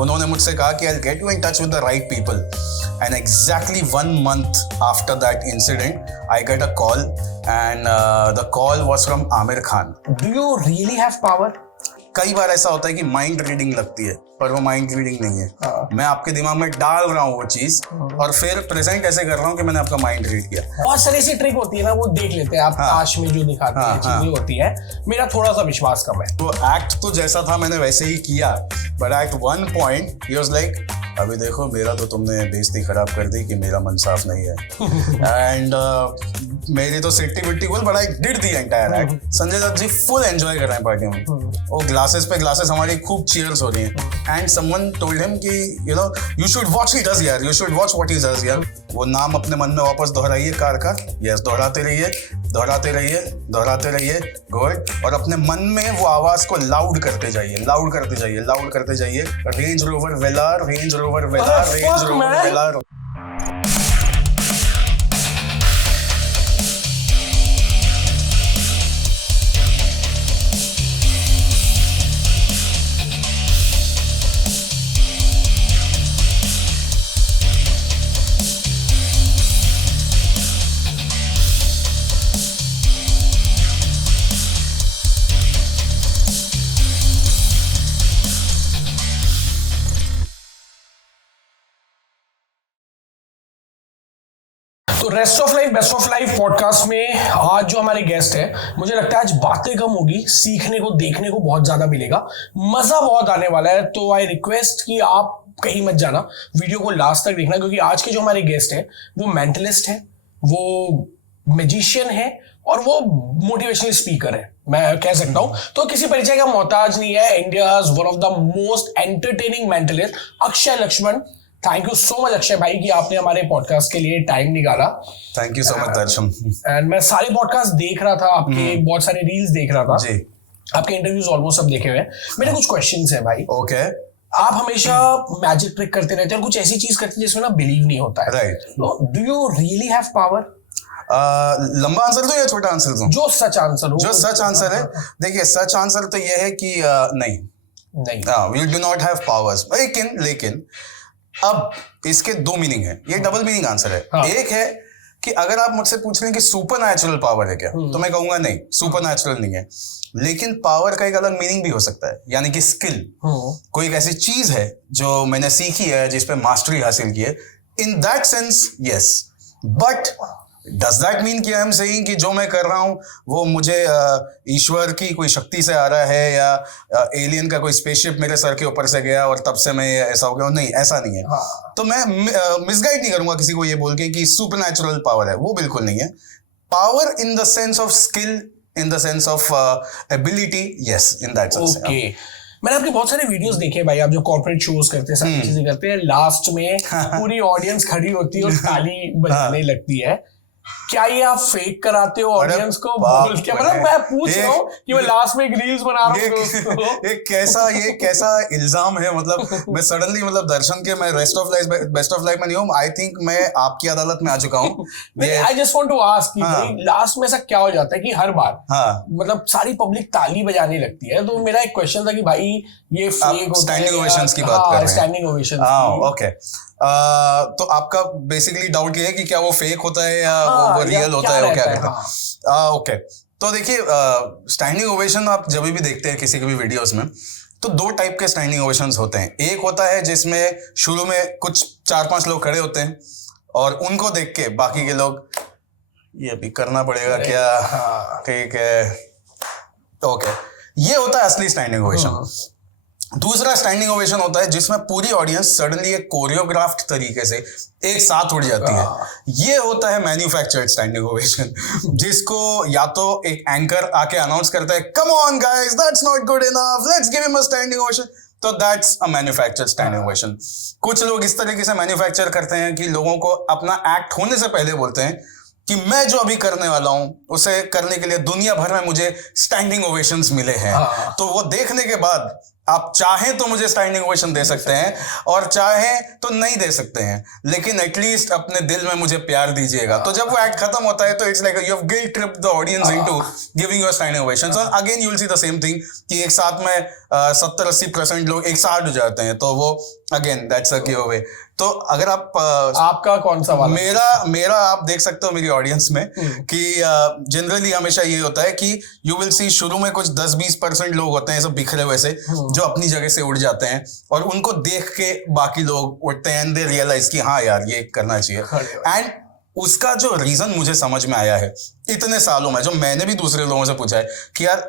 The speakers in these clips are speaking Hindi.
उन्होंने मुझसे कहा कि I'll get you in touch with the right people. And exactly 1 month after that incident, I get a call, and the call was from Amir Khan. Do you really have power? कई बार ऐसा होता है कि माइंड रीडिंग लगती है, पर वो माइंड रीडिंग नहीं है। मैं आपके दिमाग में डाल रहा हूँ वो चीज और फिर प्रेजेंट ऐसे कर रहा हूँ कि मैंने आपका माइंड रीड किया। बहुत सारी ऐसी ट्रिक होती है ना, वो देख लेते हैं आप। ताश में जो दिखाते हैं चीजें होती है, मेरा थोड़ा सा विश्वास कम है। तो एक्ट तो जैसा था मैंने वैसे ही किया, but at one point he was like, अभी देखो मेरा तो तुमने बेइज्जती खराब कर दी कि मेरा मन साफ नहीं है। एंड मेरी तो सिट्टी बिट्टी बोल, but I did the entire act. Sanjay Dutt ji full enjoy कर रहे हैं पार्टी में, वो ग्लासेस पे ग्लासेस हमारी खूब चीयर्स हो रही हैं। एंड समवन टोल्ड हिम कि you should watch he does यार, you should watch what he does यार। वो नाम अपने मन में वापस दोहराइए कार का, यस दोहराते रहिए दोहराते रहिए दोहराते रहिए, गुड। और अपने मन में वो आवाज को लाउड करते जाइए, लाउड करते जाइए, लाउड करते जाइए। रेंज रोवर वेलार, रेंज रोवर वेलार, रेंज रोवर वेलार। तो rest of life best of life podcast में आज जो हमारे गेस्ट है, मुझे लगता है आज बातें कम होगी, सीखने को देखने को बहुत ज्यादा मिलेगा, मजा बहुत आने वाला है। तो आई रिक्वेस्ट कि आप कहीं मत जाना, वीडियो को लास्ट तक देखना, क्योंकि आज के जो हमारे गेस्ट हैं वो मेंटलिस्ट है, वो मैजिशियन है और वो मोटिवेशनल स्पीकर है, मैं कह सकता हूं। तो किसी परिचय का मोहताज नहीं है। India one of the most entertaining mentalist Akshay Laxman. Thank you so much Akshay भाई कि आपने हमारे पॉडकास्ट के लिए टाइम निकाला। Thank you so much Darshan. And मैं सारे पॉडकास्ट देख रहा था आपके, बहुत सारे रील्स देख रहा था जी, आपके इंटरव्यूज ऑलमोस्ट सब देखे हुए हैं। मेरे कुछ क्वेश्चंस हैं भाई। ओके। आप हमेशा मैजिक ट्रिक करते रहते हैं और कुछ ऐसी चीज करते हैं जिसमें ना बिलीव नहीं होता है, right? Do you really have power? लंबा आंसर दो या छोटा आंसर दो? जो सच आंसर हो। जो सच आंसर है, देखिए सच आंसर तो ये है कि नहीं, we do not have powers. लेकिन अब इसके दो मीनिंग है, ये डबल मीनिंग आंसर है। एक है कि अगर आप मुझसे पूछ रहे हैं कि सुपर नेचुरल पावर है क्या, तो मैं कहूंगा नहीं, सुपर नेचुरल नहीं है। लेकिन पावर का एक अलग मीनिंग भी हो सकता है, यानी कि स्किल। कोई एक ऐसी चीज है जो मैंने सीखी है, जिस पे मास्टरी हासिल की है, in that sense yes. But does that mean कि आई एम सेइंग कि जो मैं कर रहा हूं वो मुझे ईश्वर की कोई शक्ति से आ रहा है, या एलियन का कोई स्पेसशिप मेरे सर के ऊपर से गया और तब से मैं ऐसा हो गया? नहीं, ऐसा नहीं है। तो मैं मिसगाइड नहीं करूंगा किसी को ये बोल के कि सुपरनैचुरल पावर है, वो बिल्कुल नहीं है। Power in the sense of skill, in the sense of ability, yes, in that sense. Okay. मैंने आपके बहुत सारे वीडियोस देखे भाई, आप जो कॉर्पोरेट शोज करते हैं, सारी चीजें करते हैं, लास्ट में पूरी ऑडियंस खड़ी होती है और ताली बजाने लगती है। क्या ये आप फेक कराते हो ऑडियंस को बोल के? मतलब मैं पूछ रहा हूँ कि मैं लास्ट में एक रील्स बना रहा हूँ। ये कैसा इल्जाम है? मतलब मैं सडनली, मतलब दर्शन के, मैं rest of life best of life में नहीं हूँ। आई थिंक मैं आपकी अदालत में आ चुका हूँ। I just want to ask कि लास्ट में ऐसा क्या हो जाता है कि हर बार मतलब सारी पब्लिक ताली बजाने लगती है? तो मेरा एक क्वेश्चन था कि भाई ये फेक होता है? स्टैंडिंग ओवेशंस की बात कर रहे हैं। स्टैंडिंग ओवेशंस। ओके। तो आपका बेसिकली डाउट ये है कि क्या वो फेक होता है या वो रियल होता है, वो क्या कहते हैं? ओके। तो देखिए, स्टैंडिंग ओवेशन आप जब भी देखते हैं किसी के भी वीडियोस में, तो दो टाइप के स्टैंडिंग ओवेशंस होते हैं। एक होता है जिसमें शुरू में कुछ 4-5 लोग खड़े होते हैं और उनको देख के बाकी के लोग, ये अभी करना पड़ेगा क्या, ठीक है, ओके, ये होता है असली स्टैंडिंग ओवेशन। दूसरा स्टैंडिंग ओवेशन होता है जिसमें पूरी ऑडियंस सडनली एक कोरियोग्राफ्ड तरीके से एक साथ उठ जाती है। ये होता है मैन्युफैक्चर्ड स्टैंडिंग ओवेशन, जिसको या तो एक एंकर आके अनाउंस करता है, come on guys, that's not good enough, let's give him a standing ovation, तो that's a manufactured standing ovation. कुछ लोग इस तरीके से मैन्युफैक्चर करते हैं कि लोगों को अपना एक्ट होने से पहले बोलते हैं कि मैं जो अभी करने वाला हूं उसे करने के लिए दुनिया भर में मुझे स्टैंडिंग ओवेशंस मिले हैं। तो वो देखने के बाद आप चाहें तो मुझे स्टैंडिंग ओवेशन दे सकते हैं और चाहें तो नहीं दे सकते हैं, लेकिन एटलीस्ट अपने दिल में मुझे प्यार दीजिएगा। तो जब वो एक्ट खत्म होता है तो it's like you have guilt tripped the audience into giving you standing ovation. So again you will see the same thing कि एक साथ में 70-80% लोग एक साथ हो जाते हैं, तो वो again that's a give away. तो अगर आप आपका कौन सा वाला? मेरा आप देख सकते हो मेरी ऑडियंस में कि जनरली हमेशा ये होता है कि यू विल सी शुरू में कुछ 10-20% लोग होते हैं सब बिखरे हुए से जो अपनी जगह से उड़ जाते हैं और उनको देख के बाकी लोग उठते हैं एंड दे रियलाइज कि हाँ यार ये करना चाहिए। एंड उसका जो रीजन मुझे समझ में आया है इतने सालों में, जो मैंने भी दूसरे लोगों से पूछा है कि यार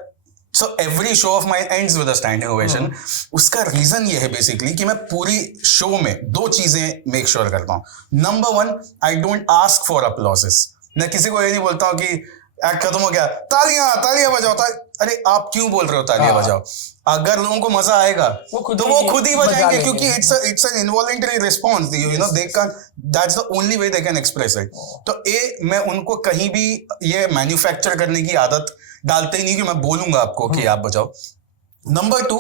so every show of mine ends with a standing ovation, उसका रीजन ये है बेसिकली कि मैं पूरी शो में 2 चीजें मेक श्योर करता हूं। Number 1, I don't ask for applauses. मैं किसी को ये नहीं बोलता हूं कि एक्ट खत्म हो गया तालियां बजाओ। अरे आप क्यों बोल रहे हो तालियां बजाओ? अगर लोगों को मजा आएगा तो वो खुद ही बजाएंगे, क्योंकि it's an involuntary response, you know they can, that's the only way they can express it. तो मैं उनको कहीं भी ये मैन्युफैक्चर करने की आदत डालते ही नहीं कि मैं बोलूंगा आपको कि आप बजाओ। Number 2,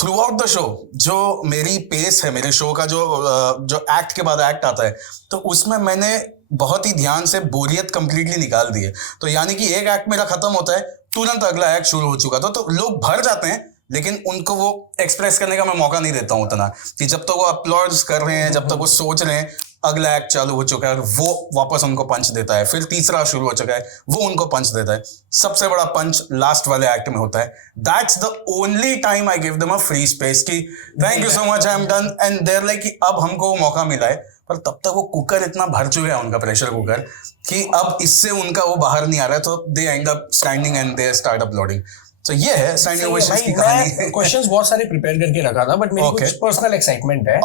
through out the show जो मेरी पेस है, मेरे शो का जो एक्ट के बाद एक्ट आता है, तो उसमें मैंने बहुत ही ध्यान से बोरियत कंप्लीटली निकाल दी है। तो यानी कि एक एक्ट मेरा खत्म होता है, तुरंत अगला एक्ट शुरू हो चुका था, तो लोग भर जाते हैं, लेकिन उनको वो एक्सप्रेस करने का मैं मौका नहीं देता हूं उतना, कि जब तक वो अपलॉड्स कर रहे हैं, जब तक वो सोच रहे हैं, अगला एक्ट चालू हो चुका है और वो वापस उनको पंच देता है, फिर तीसरा शुरू हो चुका है, वो उनको पंच देता है। सबसे बड़ा पंच लास्ट वाले एक्ट में होता है। That's the only time I give them a free space कि thank you so much, I am done, and there like कि अब हमको वो मौका मिला है। पर तब तक वो कुकर इतना भर चुका है, उनका प्रेशर कुकर, कि अब इससे उनका वो बाहर नहीं आ रहा है, तो they end up standing and they start applauding. तो ये है स्टैंडिंग ओवेशंस की कहानी। क्वेश्चंस बहुत सारे प्रिपेयर करके रखा था, बट मेरी कुछ पर्सनल एक्साइटमेंट है।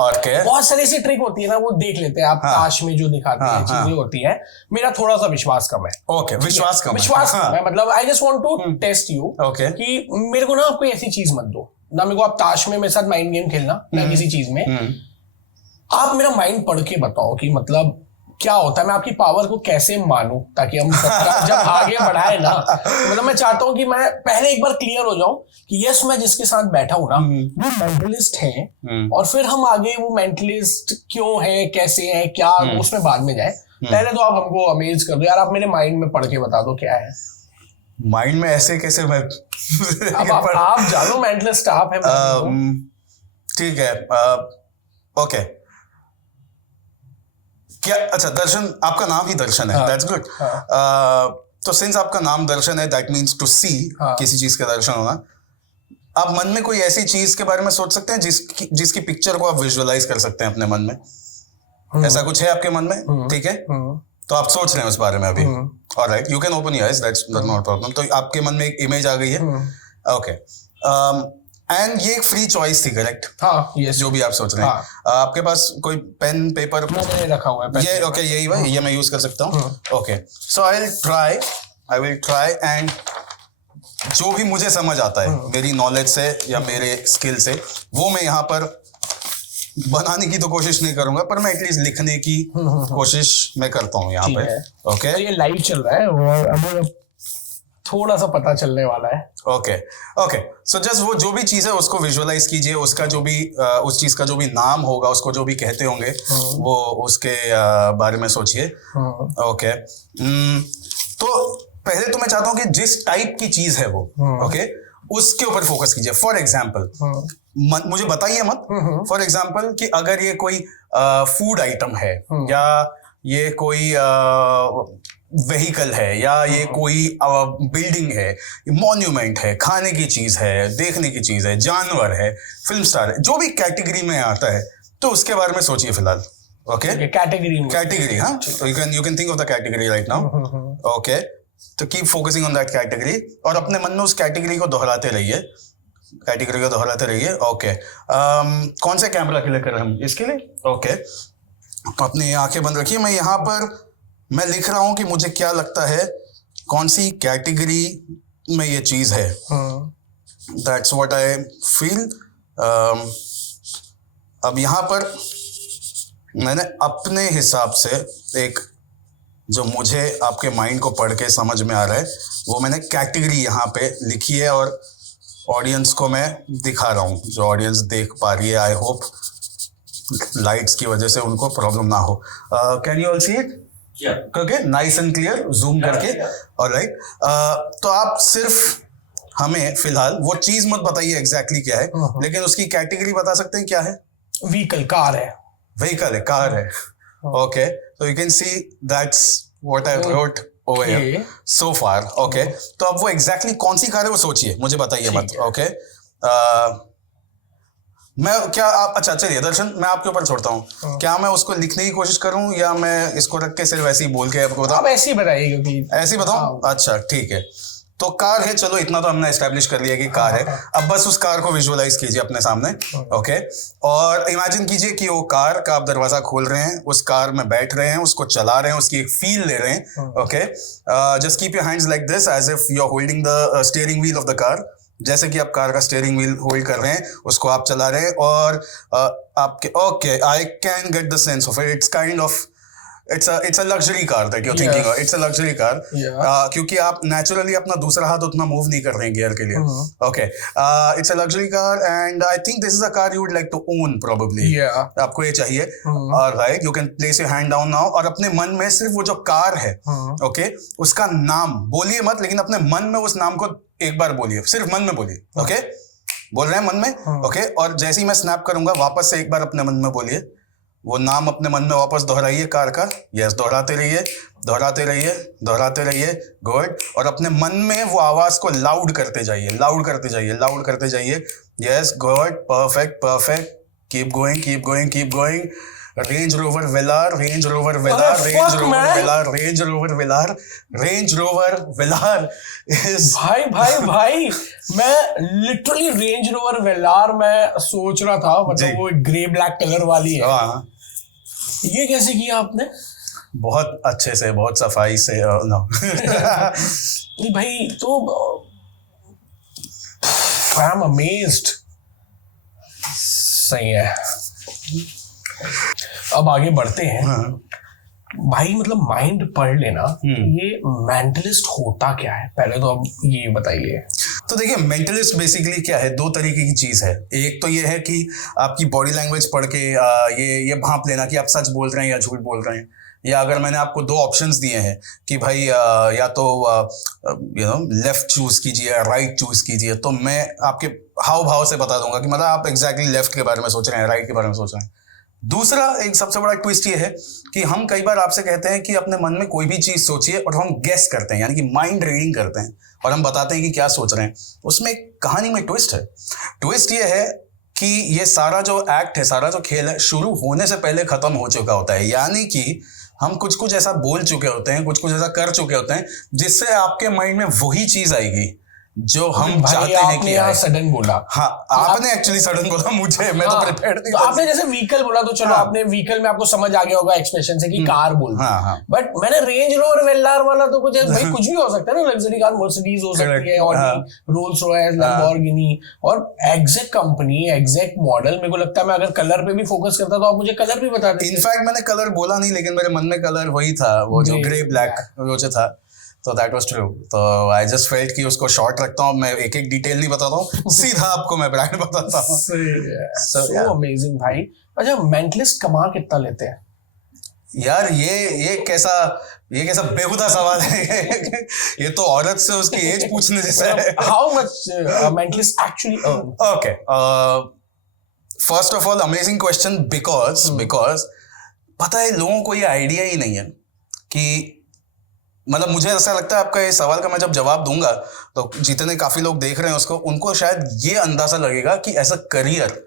बहुत सारी ऐसी ट्रिक होती है ना, वो देख लेते हैं आप ताश में जो दिखाते हैं, चीजें होती है। मेरा थोड़ा सा विश्वास कम है। ओके, विश्वास कम है, मतलब I just want to test you कि मेरे को ना आप कोई ऐसी चीज मत दो ना, मेरे को आप ताश में मेरे साथ माइंड गेम खेलना ना, किसी चीज में आप मेरा माइंड पढ़ के बताओ कि मतलब क्या होता है, मैं आपकी पावर को कैसे मानूं, ताकि हम जब आगे बढ़ाए ना, मतलब मैं चाहता हूं कि मैं पहले एक बार क्लियर हो जाऊं कि यस, मैं जिसके साथ बैठा हूं ना वो मेंटलिस्ट हैं, और फिर हम आगे वो मेंटलिस्ट क्यों है, कैसे है, क्या, उसमें बाद में जाए। पहले तो आप हमको अमेज कर दो यार, आप मेरे माइंड में पढ़ के बता दो क्या है। माइंड में ऐसे कैसे मैं अब आप जानो, मेंटलिस्ट आप है। ठीक है, ओके, क्या, अच्छा दर्शन, आपका नाम ही दर्शन है, दैट्स गुड। तो सिंस आपका नाम दर्शन है, दैट मीन्स टू सी, किसी चीज का दर्शन होना। आप मन में कोई ऐसी चीज के बारे में सोच सकते हैं जिसकी पिक्चर को आप विजुअलाइज कर सकते हैं अपने मन में? ऐसा कुछ है आपके मन में? ठीक है, तो आप सोच रहे हैं उस बारे में अभी। Alright, you can open your eyes, that's not problem. तो आपके मन में एक इमेज आ गई है, ओके, एंड ये एक फ्री चॉइस थी, करेक्ट? हाँ, yes. जो भी आप सोच रहे हैं। आपके पास कोई पेन पेपर रखा हुआ है? ये ओके, यही है, ये मैं यूज कर सकता हूँ। Okay, so I will try and जो भी मुझे समझ आता है मेरी नॉलेज से या मेरे स्किल से, वो मैं यहाँ पर बनाने की तो कोशिश नहीं करूंगा, पर मैं एटलीस्ट लिखने की कोशिश मैं करता हूँ यहाँ पे। ओके, ये लाइव चल रहा है और अब थोड़ा सा पता चलने वाला है। ओके, सो जस्ट वो जो भी चीज है उसको विजुअलाइज कीजिए, उसका जो भी उस चीज का जो भी नाम होगा, उसको जो भी कहते होंगे, वो उसके बारे में सोचिए। ओके, तो पहले तो मैं चाहता हूँ कि जिस टाइप की चीज है वो, ओके, उसके ऊपर फोकस कीजिए। फॉर एग्जाम्पल, मुझे बताइए मत, फॉर एग्जाम्पल कि अगर ये कोई फूड आइटम है, या ये कोई व्हीकल है, या ये कोई बिल्डिंग है, मॉन्यूमेंट है, खाने की चीज है, देखने की चीज है, जानवर है, फिल्म स्टार है, जो भी कैटेगरी में आता है, तो उसके बारे में सोचिए फिलहाल। ओके, कैटेगरी, हाँ, you can think of the category right now. Okay, तो keep focusing on that category और अपने मन में उस कैटेगरी को दोहराते रहिए, ओके, कौन से कैमरा के लिए कर रहे हैं हम इसके लिए? ओके, अपनी आंखें बंद रखिए। मैं यहाँ पर मैं लिख रहा हूं कि मुझे क्या लगता है कौन सी कैटेगरी में ये चीज है। That's what I feel. अब यहाँ पर मैंने अपने हिसाब से एक, जो मुझे आपके माइंड को पढ़ के समझ में आ रहा है, वो मैंने कैटेगरी यहाँ पे लिखी है, और ऑडियंस को मैं दिखा रहा हूँ, जो ऑडियंस देख पा रही है। आई होप लाइट्स की वजह से उनको प्रॉब्लम ना हो। Can you all see it? करके नाइस एंड क्लियर जूम करके। ऑलराइट, तो आप सिर्फ हमें फिलहाल वो चीज मत बताइए एग्जैक्टली क्या है, लेकिन उसकी कैटेगरी बता सकते हैं क्या है? व्हीकल, कार है। व्हीकल है, कार है। Okay, so you can see that's what I wrote over here so far. Okay, तो अब वो exactly कौन सी कार है वो सोचिए, मुझे बताइए मत। ओके, मैं क्या आप, अच्छा चलिए दर्शन, मैं आपके ऊपर छोड़ता हूँ। क्या मैं उसको लिखने की कोशिश करूँ या मैं इसको रख के सिर्फ ऐसे ही बोल के आपको बताऊँ? आप ऐसे ही बताइए, क्योंकि ऐसे ही बताऊँ? अच्छा ठीक है, तो कार है, चलो इतना तो हमने एस्टेब्लिश कर लिया कि कार है। अब बस उस कार को विजुअलाइज कीजिए अपने सामने। ओके, और इमेजिन कीजिए कि वो कार का आप दरवाजा खोल रहे हैं, उस कार में बैठ रहे हैं, उसको चला रहे हैं, उसकी एक फील ले रहे हैं। Okay, just keep your hands like this as if you are holding the steering wheel of the car. जैसे कि आप कार का स्टीयरिंग व्हील होल्ड कर रहे हैं, उसको आप चला रहे हैं और आपके okay, I can get the sense of it. It's kind of it's a luxury car that you're thinking of. It's a luxury car. क्योंकि आप naturally अपना दूसरा हाथ उतना मूव नहीं कर रहे हैं गियर के लिए। Okay, it's a luxury car and I think this is a car you would like to own probably. आपको ये चाहिए। Alright, you can place your hand down now और अपने मन में सिर्फ वो जो कार है, okay, उसका नाम बोलिए मत, लेकिन अपने मन में उस नाम को एक बार बोलिए, सिर्फ मन में बोलिए। Okay, बोल रहे हैं मन में? Okay, और जैसे ही मैं स्नैप करूंगा वापस से एक बार अपने मन में बोलिए, वो नाम अपने मन में वापस दोहराइए कार का। यस, दोहराते रहिए, दोहराते रहिए, दोहराते रहिए। गुड, और अपने मन में वो आवाज को लाउड करते जाइए, लाउड करते जाइए, लाउड करते जाइए। Yes, good, perfect, perfect. Keep going, keep going, keep going. Range rover Vellar, range rover Vellar, range rover Vellar, range rover Vellar, range rover Vellar is भाई मैं लिटरली रेंज रोवर वेलार मैं सोच रहा था, मतलब वो ग्रे ब्लैक कलर वाली है। ये कैसे किया आपने? बहुत अच्छे से, बहुत सफाई से। नो भाई, तो आई एम अमेज्ड। सही है, अब आगे बढ़ते हैं। भाई मतलब माइंड पढ़ लेना, ये मेंटलिस्ट होता क्या है पहले तो अब ये बताइए। तो देखिए, मेंटलिस्ट बेसिकली क्या है, दो तरीके की चीज है। एक तो ये है कि आपकी बॉडी लैंग्वेज पढ़ के ये भांप लेना कि आप सच बोल रहे हैं या झूठ बोल रहे हैं। या अगर मैंने आपको दो ऑप्शंस दिए हैं कि भाई या तो लेफ्ट चूज कीजिए या राइट चूज कीजिए, तो मैं आपके हाव भाव से बता दूंगा कि मतलब आप एग्जैक्टली लेफ्ट के बारे में सोच रहे हैं, राइट के बारे में सोच रहे हैं। दूसरा एक सबसे बड़ा ट्विस्ट ये है कि हम कई बार आपसे कहते हैं कि अपने मन में कोई भी चीज सोचिए और हम गेस करते हैं, यानी कि माइंड रीडिंग करते हैं और हम बताते हैं कि क्या सोच रहे हैं। उसमें एक कहानी में ट्विस्ट है। ट्विस्ट ये है कि ये सारा जो एक्ट है, सारा जो खेल है, शुरू होने से पहले खत्म हो चुका होता है। यानी कि हम कुछ ऐसा बोल चुके होते हैं, कुछ ऐसा कर चुके होते हैं जिससे आपके माइंड में वही चीज आएगी जो हम चाहते हैं कि आए। सडन बोला। हाँ, आपने एक्चुअली सडन बोला मुझे, मैं तो प्रिपेयर्ड नहीं। तो आपने जैसे व्हीकल बोला तो चलो, आपने व्हीकल में आपको समझ आ गया होगा एक्सप्रेशन से कि कार बोल। बट मैंने रेंज रोवर वेलार वाला तो कुछ भाई कुछ भी हो सकता है ना, लग्जरी कार मर्सिडीज हो सकती है, ऑडी, रोल्स रॉयस, लैम्बोर्गिनी, और एग्जैक्ट कंपनी, एग्जैक्ट मॉडल। मेरे को लगता है मैं अगर कलर पे भी फोकस करता तो आप मुझे कलर भी बता देते। इनफैक्ट मैंने कलर बोला नहीं, लेकिन मेरे मन में कलर वही था, वो जो ग्रे ब्लैक वो जो था। तो दैट वाज ट्रू। तो आई जस्ट फेल्ट कि उसको शॉर्ट रखता हूँ, मैं एक एक डिटेल नहीं बताता हूँ, सीधा आपको मैं ब्रांड बताता हूँ। सो अमेजिंग भाई। अच्छा, मेंटलिस्ट कमा कितना लेते हैं यार? ये कैसा बेहुदा सवाल है। ये तो औरत से उसकी एज पूछने जैसा है। How much mentalist actually earn? Okay, first of all amazing question, because पता है लोगों को ये आइडिया ही नहीं है कि, मतलब मुझे ऐसा लगता है आपका ये सवाल का मैं जब जवाब दूंगा तो जितने काफी लोग देख रहे हैं उसको, उनको शायद ये अंदाजा लगेगा कि एज अ करियर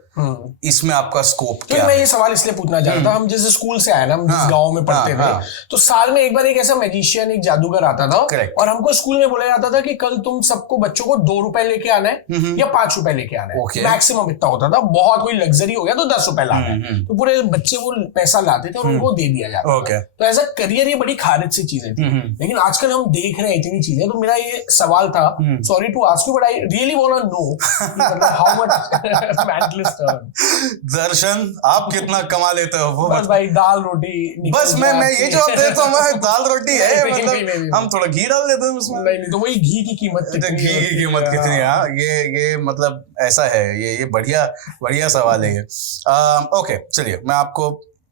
इसमें आपका स्कोप क्या है। मैं ये सवाल इसलिए पूछना चाहता था, हम जैसे स्कूल से आए ना, हम जिस गांव में पढ़ते थे, तो साल में एक बार एक ऐसा मैजिशियन, एक जादूगर आता था। और हमको स्कूल में बोला जाता था कि कल तुम सबको बच्चों को 2 रुपए लेके आना है या 5 रुपए लेके आना है। मैक्सिमम इतना होता था, बहुत कोई लग्जरी हो गया तो 10 रुपए लाना है। तो पूरे बच्चे वो पैसा लाते थे और उनको दे दिया जाता था। तो एज अ करियर ये बड़ी खारिज सी चीजें थी। लेकिन आजकल हम देख रहे हैं इतनी चीजें। तो मेरा ये सवाल था, sorry to ask you but I really want to know how much mentalist Darshan आप कितना कमा लेते हो वो बस भाई दाल रोटी बस मैं ये जवाब देता हूँ, मैं दाल रोटी है नहीं, मतलब नहीं। हम थोड़ा घी डाल देते हैं उसमें। नहीं तो वही घी की कीमत घी की कीमत कितनी है? हाँ, ये मतलब ऐसा है, ये बढ़िया सवाल है ये। ओके चलिए, मैं आपको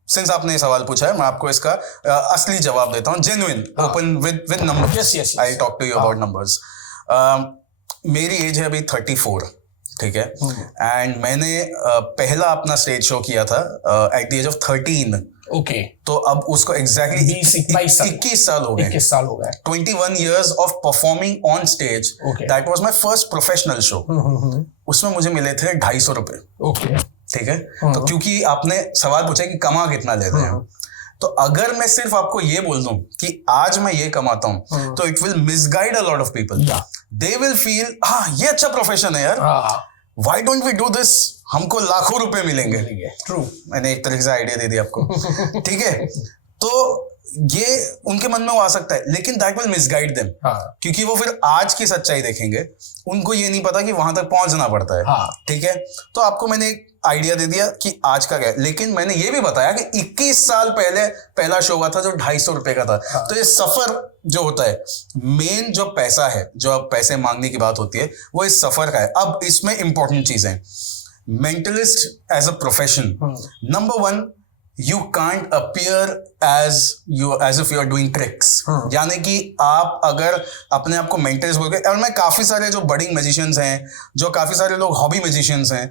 सिंस आपने ये सवाल पूछा है, मैं आपको इसका असली जवाब देता हूँ, genuine, open with numbers. Yes. I talk to you about numbers. मेरी एज है अभी 34, ठीक है, एंड मैंने पहला अपना स्टेज शो किया था at the age of 13। Okay, तो अब उसको एग्जैक्टली 21 साल हो गए। 21 साल हो गए। 21 years of performing on stage. Okay. That was my first professional show. उसमें मुझे मिले थे 250 रुपए। ओके, ठीक है, तो क्योंकि आपने सवाल पूछा कि कमा कितना लेते हैं, तो अगर मैं सिर्फ आपको ये बोल दूं कि आज मैं ये कमाता हूं, तो it will misguide a lot of people. They will feel हाँ ये अच्छा प्रोफेशन है यार, why don't we do this, हमको लाखों रुपए मिलेंगे। ट्रू, मैंने एक तरीके से आइडिया दे दिया आपको। ठीक है, तो ये उनके मन में वो आ सकता है, लेकिन दैट विल मिसगाइड देम, क्योंकि वो फिर आज की सच्चाई देखेंगे, उनको ये नहीं पता कि वहां तक पहुंचना पड़ता है। ठीक है, तो आपको मैंने एक आइडिया दे दिया कि आज का क्या है, लेकिन मैंने ये भी बताया कि 21 साल पहले पहला शो हुआ था जो 250 रुपए का था। तो ये सफर जो होता है, मेन जो पैसा है, जो अब पैसे मांगने की बात होती है, वो इस सफर का है। अब इसमें इंपॉर्टेंट चीजें, mentalist as a profession, number 1, you can't appear as if you are doing tricks। यानी कि आप अगर अपने आप को मेंटलिस्ट बोल के, और मैं काफी सारे जो बडिंग मैजिशियंस हैं, जो काफी सारे लोग हॉबी मैजिशियंस हैं,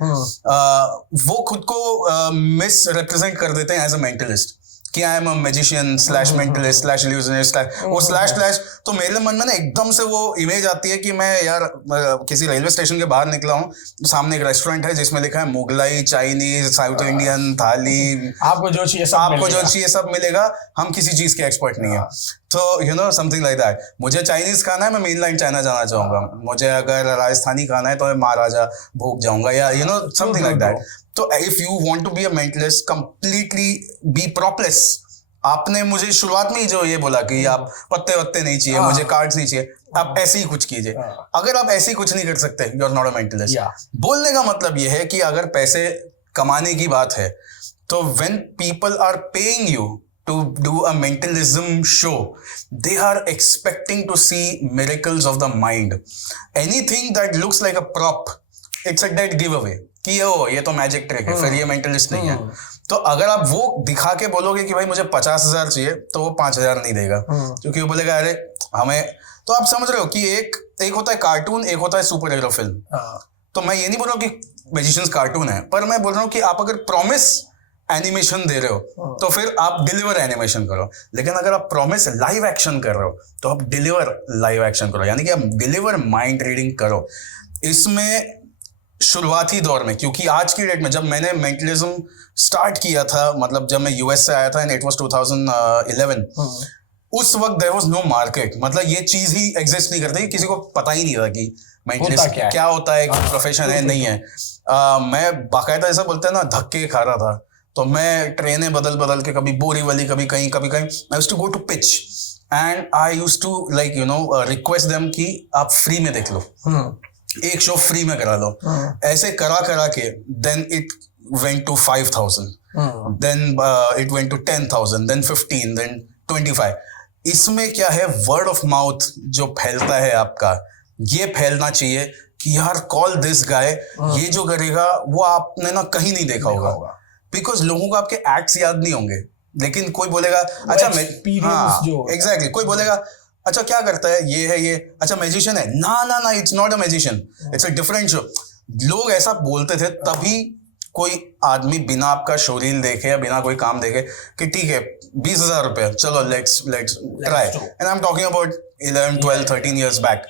वो खुद को मिस रिप्रेजेंट कर देते हैं एज अ मेंटलिस्ट, कि I am a magician slash mentalist slash illusionist, वो स्लैश तो मेरे मन में ना एकदम से वो इमेज आती है कि मैं यार किसी रेलवे स्टेशन के बाहर निकला हूँ, सामने एक रेस्टोरेंट है जिसमें लिखा है मुगलाई, चाइनीज, साउथ इंडियन थाली, आपको जो चाहिए सब मिलेगा, हम किसी चीज के एक्सपर्ट नहीं है। तो you know something like that. मुझे चाइनीज खाना है, मैं मेन लाइन चाइना जाना चाहूंगा। मुझे अगर राजस्थानी खाना है तो मैं महाराजा भोग जाऊंगा, या you know something like that. तो if you want to be a mentalist, completely be propless. आपने मुझे शुरुआत में ही जो ये बोला कि आप पत्ते वत्ते नहीं चाहिए, मुझे कार्ड्स नहीं चाहिए, आप ऐसे ही कुछ कीजिए। अगर आप ऐसे ही कुछ नहीं कर सकते, you are not a mentalist. बोलने का मतलब ये है कि अगर पैसे कमाने की बात है, तो when people are paying you to do a mentalism show, they are expecting to see miracles of the mind. Anything that looks like a prop, it's a dead giveaway कि ये तो मैजिक ट्रिक है, फिर ये मेंटलिस्ट नहीं है। तो अगर आप वो दिखा के बोलोगे कि भाई मुझे 50,000 चाहिए, तो वो 5,000 नहीं देगा, क्योंकि वो बोलेगा अरे हमें, तो आप समझ रहे हो कि एक होता है कार्टून, एक होता है सुपर हीरो फिल्म। तो मैं ये नहीं बोल रहा हूँ कि मैजिशियंस कार्टून है, पर मैं बोल रहा हूँ कि आप अगर प्रॉमिस एनिमेशन दे रहे हो, तो फिर आप डिलीवर एनिमेशन करो। लेकिन अगर आप प्रॉमिस लाइव एक्शन कर रहे हो, तो आप डिलीवर लाइव एक्शन करो, यानी कि आप डिलीवर माइंड रीडिंग करो। इसमें शुरुआती दौर में, क्योंकि आज की डेट में जब मैंने मेंटलिज्म स्टार्ट किया था, मतलब जब मैं यूएस से आया था एंड इट वाज 2011, उस वक्त देयर वाज नो मार्केट, मतलब ये चीज ही एग्जिस्ट नहीं करती, किसी को पता ही नहीं था कि मेंटलिस्ट क्या होता है, प्रोफेशन है नहीं है। मैं बाकायदा ऐसा बोलते हैं ना, धक्के खा रहा था। तो मैं ट्रेनें बदल के, कभी बोरीवली, कभी कहीं I used to go to pitch and I used to like you know request them कि आप फ्री में देख लो, एक शो फ्री में करा लो। ऐसे करा के then it went to 5,000, then it went to 10,000, then 15, then 25। इसमें क्या है, वर्ड ऑफ माउथ जो फैलता है आपका, ये फैलना चाहिए कि यार कॉल दिस गाय, ये जो करेगा वो आपने ना कहीं नहीं देखा होगा। बिकॉज लोगों को आपके एक्ट्स याद नहीं होंगे, लेकिन कोई बोलेगा अच्छा एग्जैक्टली, कोई बोलेगा अच्छा क्या करता है, ये है, ये अच्छा मैजिशियन है, ना it's not a magician, it's a different show. लोग ऐसा बोलते थे, तभी कोई आदमी बिना आपका शोरील देखे या बिना कोई काम देखे कि ठीक है 20,000 रुपए, चलो let's try. And I am talking about 11, 12, 13 years back.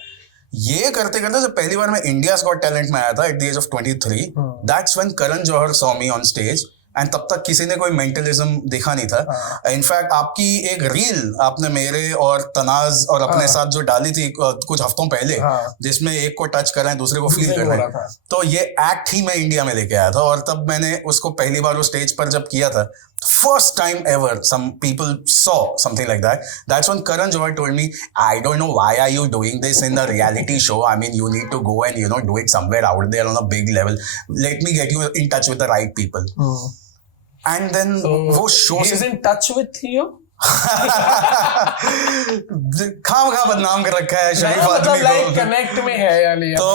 ये करते करते जब पहली बार मैं इंडियाज गॉट टैलेंट में आया था at the age of 23, that's when Karan Johar saw me on stage, and तब तक किसी ने कोई मेंटलिज्म देखा नहीं था। इनफैक्ट आपकी एक रील आपने मेरे और तनाज और अपने साथ जो डाली थी कुछ हफ्तों पहले, जिसमें एक को टच कर रहे हैं, दूसरे को फील कर रहे हैं, तो ये एक्ट ही मैं इंडिया में लेके आया था। और तब मैंने उसको पहली बार वो स्टेज पर जब किया था, first time ever some people saw something like that. That's when Karan Johar told me, I don't know why are you doing this in a reality show. I mean, you need to go and do it somewhere out there on a big level. Let me get you in touch with the right people. And then वो show he is in touch with you. खाम बदनाम कर रखा है शरीफ आदमी को, कनेक्ट में है यानी तो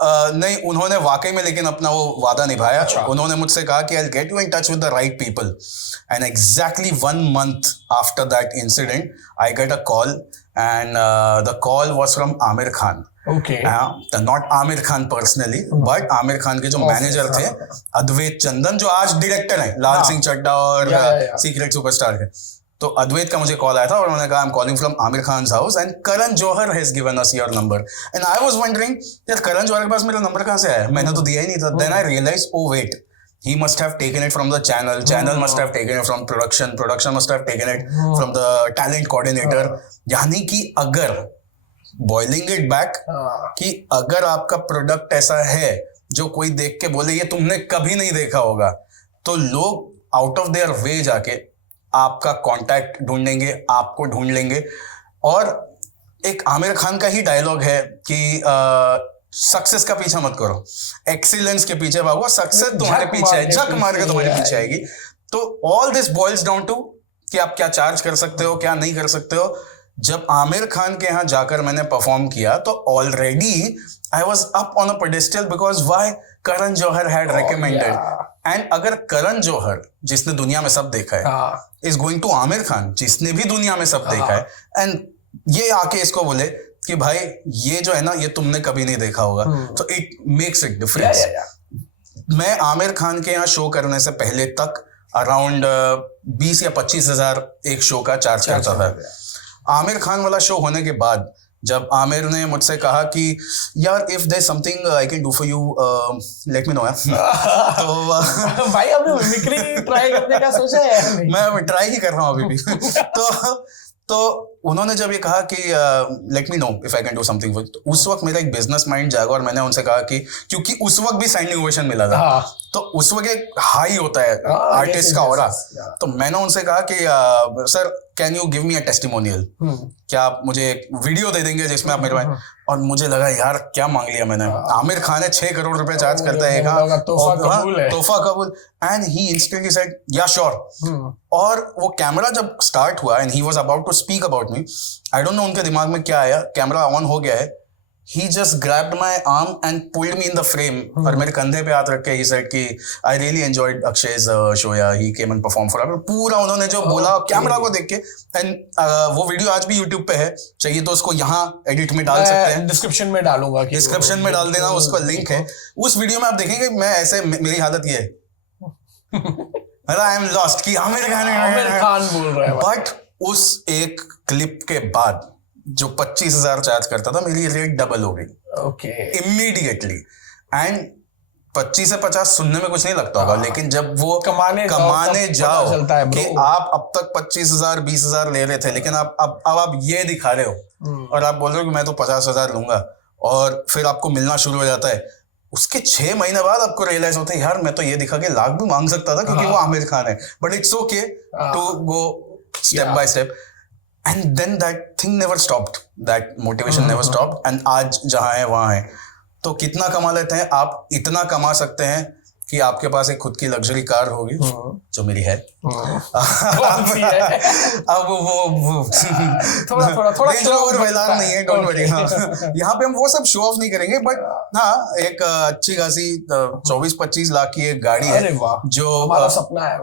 नहीं, उन्होंने वाकई में लेकिन अपना वो वादा निभाया. उन्होंने मुझसे कहा कि I'll get you in touch with the right people. And exactly 1 month after that incident, I get a call, and the call was from Aamir Khan. Okay. Not Aamir Khan personally, but Aamir Khan के जो मैनेजर थे अद्वैत चंदन, जो आज डायरेक्टर हैं लाल सिंह चड्ढा और सीक्रेट सुपरस्टार के. तो अद्वैत का मुझे कॉल आया था और उन्होंने कहा, I am calling from Aamir Khan's house and Karan Johar has given us your number. And I was wondering यार करण जौहर के पास मेरा नंबर कहाँ से आया, मैंने तो दिया ही नहीं था. Then I realise, oh wait, he must have taken it from the channel must have taken it from production must have taken it from the talent coordinator. यानी कि अगर boiling it back, कि अगर आपका प्रोडक्ट ऐसा है जो कोई देख के बोले ये तुमने कभी नहीं देखा होगा, तो लोग आउट ऑफ देयर वे जाके आपका कांटेक्ट ढूंढेंगे, आपको ढूंढ लेंगे. और एक आमिर खान का ही डायलॉग है कि सक्सेस का पीछा मत करो, एक्सीलेंस के पीछे भागो, सक्सेस तुम्हारे पीछे है, झक मार के तुम्हारे पीछे आएगी. तो all this boils down to कि आप क्या चार्ज कर सकते हो, क्या नहीं कर सकते हो. जब आमिर खान के यहाँ जाकर मैंने परफॉर्म किया तो already I was up on a pedestal because why Karan Johar had recommended. And अगर करण जौहर जिसने दुनिया में सब देखा है is going to Aamir Khan जिसने भी दुनिया में सब देखा है, एंड ये आके इसको बोले कि भाई ये जो है ना ये तुमने कभी नहीं देखा होगा, तो इट मेक्स इट डिफरेंस. मैं आमिर खान के यहाँ शो करने से पहले तक अराउंड 20 या 25 हजार एक शो का चार्ज करता था. आमिर खान वाला शो होने के बाद जब आमिर ने मुझसे कहा कि यार if there something I can do for you let me know, तो भाई आपने मिमिक्री ट्राई करने का सोचा है? मैं ट्राई ही कर रहा हूँ अभी भी. तो उन्होंने जब ये कहा कि late me know if I can do something, तो उस वक्त मेरा एक बिजनेस माइंड जागा और मैंने उनसे कहा कि क्योंकि उस वक्त भी स्टैंडिंग ओवेशन मिला था, तो उस वक्त एक हाई होता है आर्टिस्ट का ऑरा. तो मैंने उनसे कहा कि sir can you give me a testimonial, क्या आप मुझे एक वीडियो दे देंगे जिसमें आप मेरे. और मुझे लगा यार क्या मांग लिया मैंने. आमिर खान है 6 करोड़ रुपए चार्ज करता है, तोहफा कबूल. And he instantly said yeah sure. और वो कैमरा जब स्टार्ट हुआ and he was about to speak about me, I don't know उनके दिमाग में क्या आया, कैमरा ऑन हो गया है, he just grabbed my arm and pulled me in the frame. और मेरे कंधे पे हाथ रख के he said कि I really enjoyed Akshay's show, yeah, he came and performed for us. पूरा उन्होंने जो बोला कैमरा को देख के. एंड वो वीडियो आज भी YouTube पे है, चाहिए तो उसको यहाँ एडिट में डाल सकते हैं, डिस्क्रिप्शन में डालूंगा, डिस्क्रिप्शन में डाल देना, उसका लिंक है. उस वीडियो में आप देखेंगे मैं ऐसे, मेरी हालत ये है, आई एम लॉस्ट कि आमिर खान बोल रहा है. बट उस एक क्लिप के बाद जो 25,000 चार्ज करता था मेरी रेट डबल हो गई. ओके. इमीडिएटली. एंड 25 से 50 सुनने में कुछ नहीं लगता होगा, लेकिन जब वो कमाने जाओ कि आप अब तक 25,000 20,000 ले रहे थे, लेकिन अब आप ये दिखा रहे हो और आप बोल रहे हो कि मैं तो 50,000 लूंगा, और फिर आपको मिलना शुरू हो जाता है. उसके 6 महीने बाद आपको रियलाइज होता है यार मैं तो ये दिखा के लाख भी मांग सकता था क्योंकि वो आमिर खान है. But it's okay to go step by step. And then that thing never stopped, that motivation never stopped. And आज जहाँ है वहाँ है. तो कितना कमा लेते हैं आप? इतना कमा सकते हैं कि आपके पास एक खुद की लग्जरी कार होगी, जो मेरी है. अब वो थोड़ा रेंज रोवर वेलार नहीं है, डोंट वरी. यहाँ पे हम वो सब शो ऑफ नहीं करेंगे, बट हाँ एक अच्छी खासी 24-25 लाख की एक गाड़ी है जो सपना है,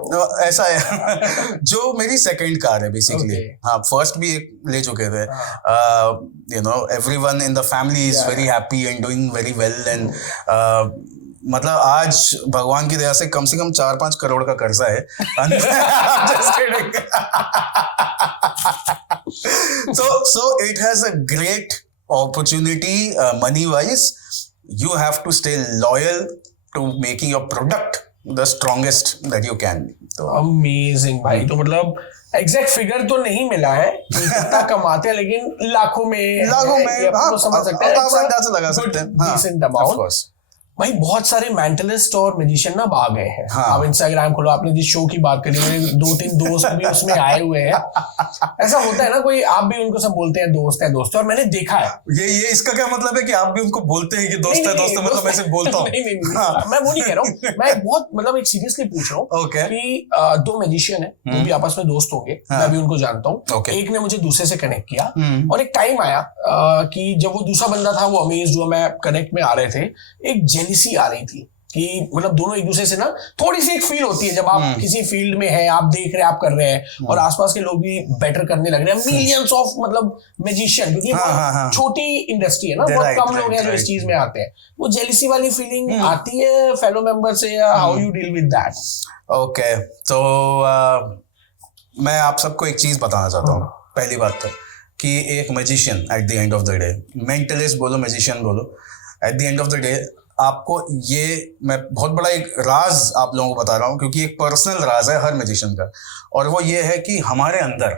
ऐसा है जो मेरी सेकंड कार है बेसिकली. हाँ, फर्स्ट भी एक ले चुके थे. everyone in the family is very happy and doing very well. And मतलब आज भगवान की दया से कम 4-5 करोड़ का कर्जा है. Just kidding. So it has a great opportunity money wise. You have to stay loyal to making your product the strongest that you can. तो amazing भाई. तो मतलब एग्जैक्ट फिगर तो नहीं मिला है कितना कमाते हैं, लेकिन लाखों में हाँ, समझ सकते हैं, लगा सकते हैं. Decent amount. भाई बहुत सारे मेंटलिस्ट और मैजिशियन ना आ गए हैं। हाँ। आप इंस्टाग्राम खोलो, आपने जिस शो की बात करी, मेरे 2-3 दोस्त भी उसमें आए हुए हैं। ऐसा होता है ना, कोई आप भी उनको सब बोलते हैं दोस्त है दोस्त है, और मैंने देखा है ये इसका क्या मतलब है कि आप भी उनको बोलते हैं कि दोस्त है दोस्त है, मतलब ऐसे बोलता हूँ? नहीं, मैं वो नहीं कह रहा हूँ, मैं बहुत मतलब एक सीरियसली पूछ रहा हूँ Okay. कि 2 मैजिशियन है, वो भी आपस में दोस्त होंगे, मैं भी उनको जानता हूँ। Okay. एक ने मुझे दूसरे से कनेक्ट किया, और एक टाइम आया कि जब वो दूसरा बंदा था, वो अमेज्ड हुआ, मैं कनेक्ट में आ रहे थे, एक जेलिसी आ रही थी कि मतलब दोनों एक दूसरे से ना थोड़ी सी एक फील होती है जब आप किसी फील्ड में हैं, आप देख रहे हैं, आप कर रहे हैं, और आसपास के लोग भी बेटर करने लग रहे हैं, मिलियंस ऑफ मतलब मैजिशियन, क्योंकि छोटी इंडस्ट्री है ना, बहुत कम लोग हैं जो इस चीज में आते हैं। वो जेलिसी वाली फीलिंग आती है फेलो मेंबर से, या how you deal with that? Okay, तो मैं आप सबको एक चीज बताना चाहता हूँ। पहली बात तो कि एक magician at the end of the day, mentalist बोलो मैजिशियन बोलो, at the end of the day आपको ये मैं बहुत बड़ा एक राज आप लोगों को बता रहा हूँ, क्योंकि एक पर्सनल राज है हर मैजिशियन का, और वो ये है कि हमारे अंदर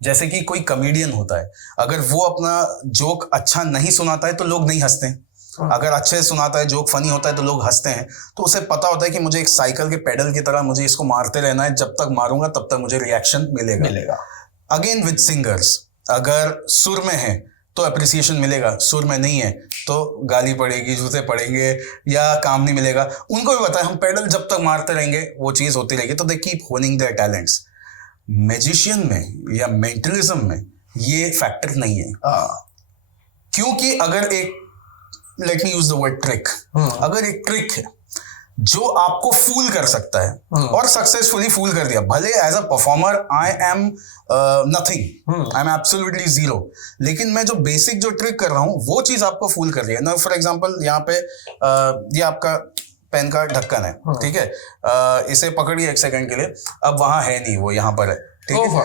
जैसे कि कोई कॉमेडियन होता है, अगर वो अपना जोक अच्छा नहीं सुनाता है तो लोग नहीं हंसते हैं, अगर अच्छे सुनाता है, जोक फनी होता है तो लोग हंसते हैं। तो उसे पता होता है कि मुझे एक साइकिल के पेडल की तरह मुझे इसको मारते रहना है, जब तक मारूंगा तब तक मुझे रिएक्शन मिलेगा। अगेन विद सिंगर्स, अगर सुर में है तो अप्रिसिएशन मिलेगा, सुर में नहीं है तो गाली पड़ेगी, जूते पड़ेंगे, या काम नहीं मिलेगा। उनको भी पता है हम पेडल जब तक मारते रहेंगे वो चीज होती रहेगी, तो they keep honing their talents. Magician में या मेंटलिज्म में ये फैक्टर नहीं है, क्योंकि अगर एक let me use the word trick, अगर एक ट्रिक है जो आपको फूल कर सकता है और सक्सेसफुली फूल कर दिया, भले as a performer I am nothing, I am absolutely zero, लेकिन मैं जो बेसिक जो ट्रिक कर रहा हूं वो चीज आपको फूल कर रही है ना। फॉर एग्जांपल यहाँ पे ये आपका पेन का ढक्कन है, ठीक है, इसे पकड़िए एक सेकंड के लिए, अब वहां है नहीं, वो यहाँ पर है, ठीक है,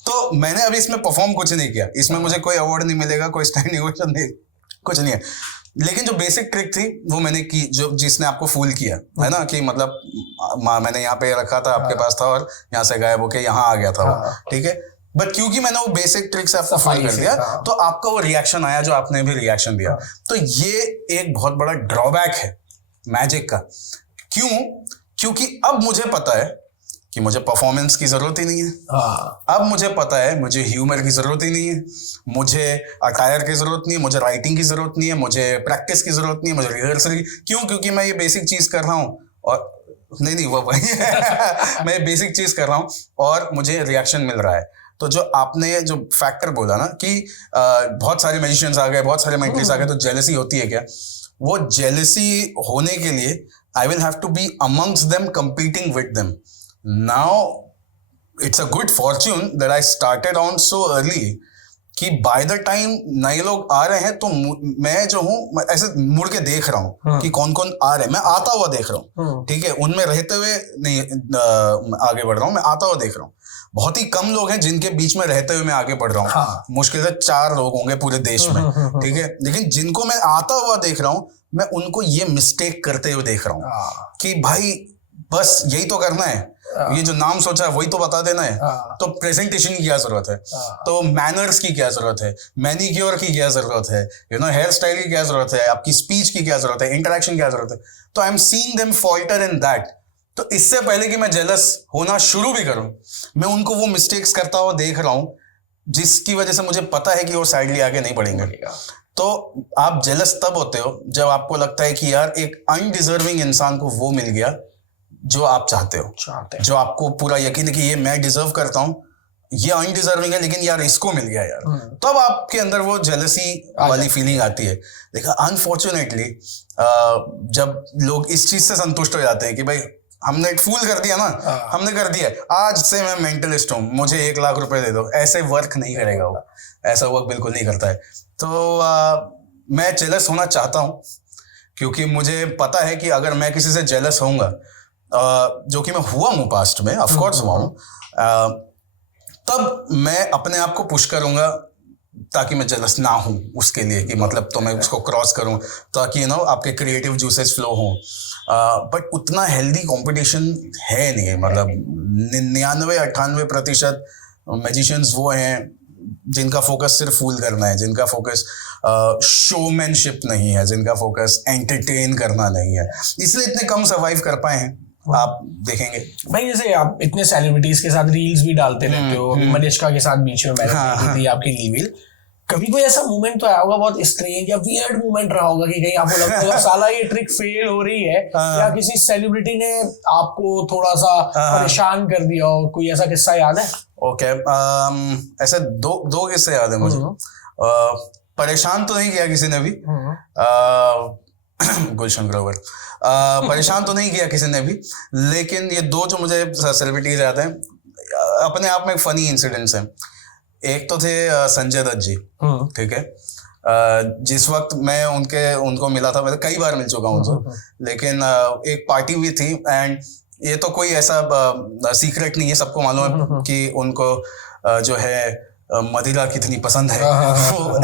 तो मैंने अभी इसमें परफॉर्म कुछ नहीं किया, इसमें मुझे कोई अवार्ड नहीं मिलेगा, कोई स्टैंडिंग ओवेशन नहीं, कुछ नहीं है, लेकिन जो बेसिक ट्रिक थी वो मैंने की, जो जिसने आपको फूल किया है ना, कि मतलब मैंने यहाँ पे रखा था, आपके पास था, और यहाँ से गायब होके यहाँ आ गया था वो, ठीक है, बट क्योंकि मैंने वो बेसिक ट्रिक से आपको फूल कर दिया तो आपका वो रिएक्शन आया जो आपने भी रिएक्शन दिया। तो ये एक बहुत बड़ा ड्रॉबैक है मैजिक का। क्यों? क्योंकि अब मुझे पता है कि मुझे परफॉर्मेंस की जरूरत ही नहीं है, अब मुझे पता है मुझे ह्यूमर की जरूरत ही नहीं है, मुझे अटायर की जरूरत नहीं है, मुझे राइटिंग की जरूरत नहीं है, मुझे प्रैक्टिस की जरूरत नहीं है, मुझे रिहर्सल। क्यों? क्योंकि मैं ये बेसिक चीज कर रहा हूँ, और नहीं वो वही है मैं बेसिक चीज कर रहा हूँ और मुझे रिएक्शन मिल रहा है। तो जो आपने जो फैक्टर बोला ना कि बहुत सारे मैजिशियंस आ गए, बहुत सारे मेंटलिस्ट आ गए, तो जेलसी होती है क्या? वो जेलसी होने के लिए I will have to be amongst them, competing with them. Now it's a good fortune that I started on so early कि by the time नए लोग आ रहे हैं तो मैं जो हूँ ऐसे मुड़ के देख रहा हूँ कि कौन कौन आ रहे हैं, मैं आता हुआ देख रहा हूँ, ठीक है, उनमें रहते हुए नहीं आगे बढ़ रहा हूँ, मैं आता हुआ देख रहा हूँ। बहुत ही कम लोग हैं जिनके बीच में रहते हुए मैं आगे बढ़ रहा हूँ, मुश्किल से 4 लोग होंगे पूरे देश में, ठीक है, लेकिन जिनको मैं आता हुआ देख रहा हूँ मैं उनको ये मिस्टेक करते हुए देख रहा हूँ कि भाई बस यही तो करना है, ये जो नाम सोचा है वही तो बता देना है, तो प्रेजेंटेशन की क्या जरूरत है, तो मैनर्स की क्या जरूरत है, मैनिक्योर की क्या जरूरत है, यू नो हेयर स्टाइल की क्या जरूरत है, आपकी स्पीच की क्या जरूरत है, इंटरेक्शन की क्या जरूरत है। तो I am seeing them falter in that. तो इससे पहले कि मैं जेलस होना शुरू भी करूं, मैं उनको वो मिस्टेक्स करता हुआ देख रहा हूं जिसकी वजह से मुझे पता है कि वो साइडली आगे नहीं बढ़ेंगे। तो आप जेलस तब होते हो जब आपको लगता है कि यार एक अनडिजर्विंग इंसान को वो मिल गया जो आप चाहते हो, जो आपको पूरा यकीन है कि ये मैं डिजर्व करता हूं, ये अनडिजर्विंग है लेकिन यार इसको मिल गया यार, तब आपके अंदर वो जेलसी वाली फीलिंग आती है। लेकिन अनफॉर्चुनेटली जब लोग इस चीज से संतुष्ट हो जाते हैं कि भाई हमने फूल कर दिया ना, हमने कर दिया, आज से मैं मेंटलिस्ट हूँ, मुझे 1 लाख रुपए दे दो, ऐसे वर्क नहीं करेगा वो, ऐसा वर्क बिल्कुल नहीं करता है। तो मैं जेलस होना चाहता हूँ क्योंकि मुझे पता है कि अगर मैं किसी से जेलस होऊंगा, जो कि मैं हुआ हूँ पास्ट में, ऑफ कोर्स हुआ हूँ, तब मैं अपने आप को पुश करूंगा ताकि मैं जेलस ना हूं उसके लिए, कि मतलब तो मैं उसको क्रॉस करूं ताकि यू नो आपके क्रिएटिव जूसेस फ्लो हों। बट उतना हेल्दी कंपटीशन है नहीं, मतलब 99-98% मैजिशियंस वो हैं जिनका फोकस सिर्फ फूल करना है, जिनका फोकस शोमैनशिप नहीं है, जिनका फोकस एंटरटेन करना नहीं है, इसलिए इतने कम सर्वाइव कर पाए हैं। आप देखेंगे भाई जैसे आप इतने सेलिब्रिटीज के साथ रील्स भी डालते रहते हो, मनीषका के साथ बीच में मैंने देखी थी आपकी रील, कभी कोई ऐसा मोमेंट तो आया होगा बहुत स्ट्रेंज या वियर्ड मोमेंट रहा होगा कि कहीं आपको लगता होगा साला ये ट्रिक फेल हो रही है, या किसी सेलिब्रिटी ने आपको थोड़ा सा परेशान कर दिया हो, कोई ऐसा किस्सा याद है? ओके, ऐसे दो किस्से याद है मुझे। परेशान तो नहीं किया किसी ने भी, गुलशन ग्रोवर, परेशान तो नहीं किया किसी ने भी, लेकिन ये दो जो मुझे सेलिब्रिटीज याद हैं, अपने आप में एक फनी इंसिडेंट्स हैं। एक तो थे संजय दत्त जी, ठीक है। जिस वक्त मैं उनको मिला था, मैं कई बार मिल चुका हूँ उनसे, लेकिन एक पार्टी भी थी, एंड ये तो कोई ऐसा सीक्रेट नहीं है, सबको मालूम है कि उनको जो है मदिरा कितनी पसंद है,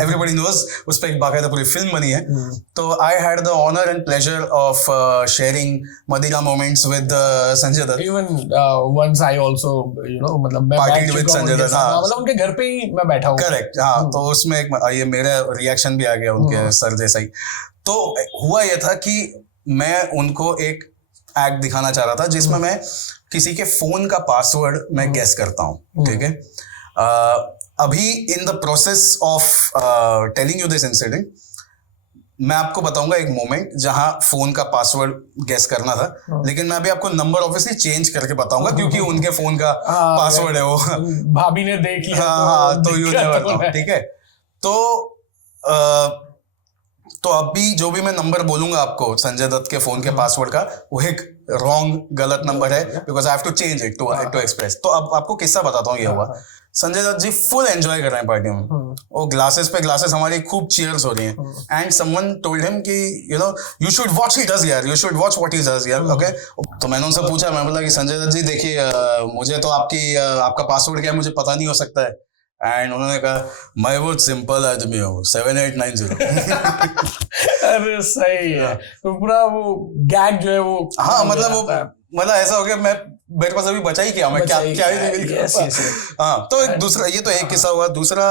एवरीबॉडी नोज, उस पर एक बाकायदा पूरी फिल्म बनी है। तो I had the honour and pleasure of sharing मदिरा moments with Sanjay Dutt. Even once I also मतलब मैं पार्टीड विद संजय दत्त, मतलब उनके घर पे ही मैं बैठा हूँ। करेक्ट, हाँ। तो उसमें ये मेरा रिएक्शन भी आ गया उनके सर जैसा ही। तो हुआ ये था कि मैं उनको एक एक्ट दिखाना चाह रहा था जिसमें मैं किसी के फोन का पासवर्ड मैं गेस करता हूँ, ठीक है। अभी in the process of telling you this incident, मैं आपको बताऊंगा एक मोमेंट जहां फोन का पासवर्ड गेस करना था, लेकिन मैं अभी आपको नंबर ऑब्वियसली चेंज करके बताऊंगा क्योंकि उनके फोन का पासवर्ड है वो। भाभी ने देख लिया, हाँ, तो यू नेवर नो, ठीक है। तो अभी जो भी मैं नंबर बोलूंगा आपको संजय दत्त के फोन के पासवर्ड का, वो एक रॉन्ग, गलत नंबर है, because I have to change it to express. तो अब आपको किस्सा बताता हूँ। ये हुआ, संजय दत्त जी फुल एंजॉय कर रहे हैं पार्टी में, वो ग्लासेस पे ग्लासेस हमारी खूब चीयर्स हो रही हैं, एंड समवन टोल्ड हिम कि you should watch he does यार, you should watch what he does यार, ओके। तो मैंने उनसे पूछा, मैं बोला कि संजय दत्त जी देखिए, मुझे तो आपका पासवर्ड क्या है मुझे पता नहीं हो सकता है। एंड उन्होंने कहा, मैं बहुत सिंपल आदमी हूँ, 7890। अरे सही है, तो पूरा वो गैग जो है वो, हाँ, मतलब ऐसा हो गया, मेरे पास अभी बचा ही क्या, मैं क्या हाँ। तो एक दूसरा, ये तो एक किस्सा हुआ। दूसरा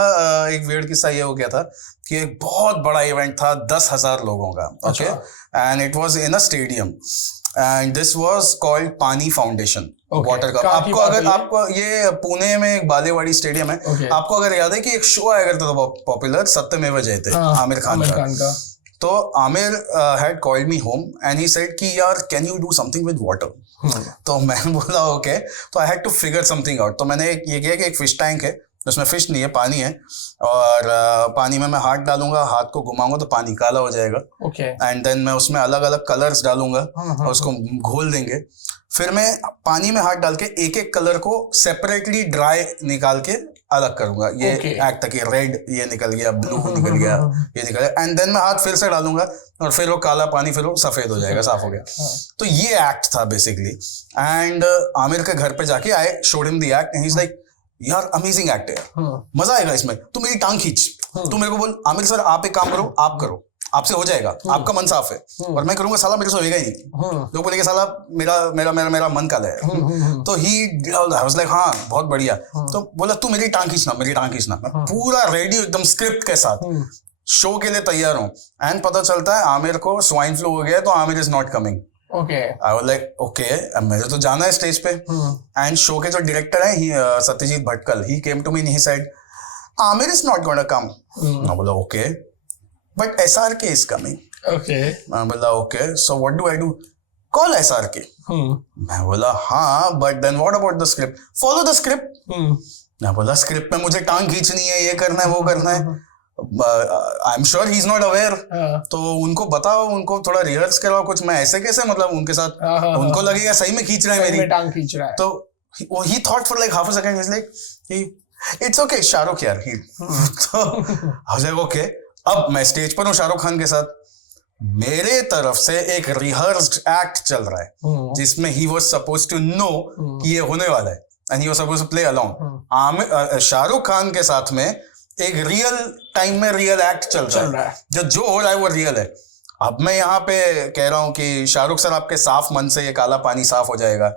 एक वियर्ड किस्सा ये हो गया था कि एक बहुत बड़ा इवेंट था 10,000 लोगों का, okay, and it was in a stadium, and this was called पानी फाउंडेशन वाटर कप। आपको ये पुणे में एक बालेवाड़ी स्टेडियम है, आपको अगर याद है कि एक शो आया करता था पॉपुलर, सत्यमेव जयते, आमिर खान का। तो Aamir had called me home and he said कि यार can you do something with water? तो मैं बोला ओके। तो I had to figure something out। तो मैंने ये किया कि एक फिश टैंक है, उसमें फिश नहीं है, पानी है, और पानी में मैं हाथ डालूंगा, हाथ को घुमाऊंगा तो पानी काला हो जाएगा, एंड देन मैं उसमें अलग अलग कलर्स डालूंगा और उसको घोल देंगे। फिर मैं पानी में हाथ डाल के एक एक कलर को सेपरेटली ड्राई निकाल के अलग करूंगा। ये एक्ट तक रेड ये निकल गया, ब्लू निकल गया, ये निकल गया, एंड देन मैं हाथ फिर से डालूंगा और फिर वो काला पानी फिर वो सफेद हो जाएगा, साफ हो गया। तो ये एक्ट था बेसिकली। एंड आमिर के घर पे जाके I showed him the act and he is like, यार अमेजिंग एक्ट है, मजा आएगा इसमें, तू मेरी टांग खींच, तू मेरे को बोल आमिर सर आप एक काम करो, आप करो, आपसे हो जाएगा, आपका मन साफ है, और मैं करूंगा साला मेरे से होएगा ही नहीं। लोग बोलेंगे साला मेरा मन काला है। तो ही वाज लाइक हाँ बहुत बढ़िया। तो बोला तू मेरी टांग खींचना। मैं पूरा रेडी एकदम स्क्रिप्ट के साथ शो के लिए तैयार हूँ, एंड पता चलता है आमिर को स्वाइन फ्लू हो गया, तो Aamir is not coming. I was like okay, मुझे तो जाना है स्टेज पे। एंड शो के जो डायरेक्टर है Satyajit Bhatkal, he came to me and he said Aamir is not gonna come. मैं बोला okay, but SRK is coming. Okay. मैं बोला okay, so what do I do? Call SRK. मैं बोला हाँ, but then what about the script? Follow the script. मैं बोला स्क्रिप्ट में मुझे टांग खींचनी है, ये करना है, वो करना है। I'm sure he's not aware. तो उनको बताओ, उनको थोड़ा रिहर्स कराओ कुछ। मैं ऐसे कैसे मतलब उनके साथ, उनको लगेगा सही में खींच रहा है, मेरी टांग खींच रहा है। तो he thought for like half a second, he's like it's okay Shahrukh यार। तो I was like okay। अब मैं स्टेज पर हूँ शाहरुख खान के साथ, मेरे तरफ से एक रिहर्स्ड एक्ट चल रहा है जिसमें he was supposed to know कि ये होने वाला है, and he was supposed to play along. Shahrukh Khan के साथ में एक रियल टाइम में रियल एक्ट चल रहा है, जो हो रहा है वो रियल है। अब मैं यहाँ पे कह रहा हूँ कि शाहरुख सर आपके साफ मन से ये काला पानी साफ हो जाएगा,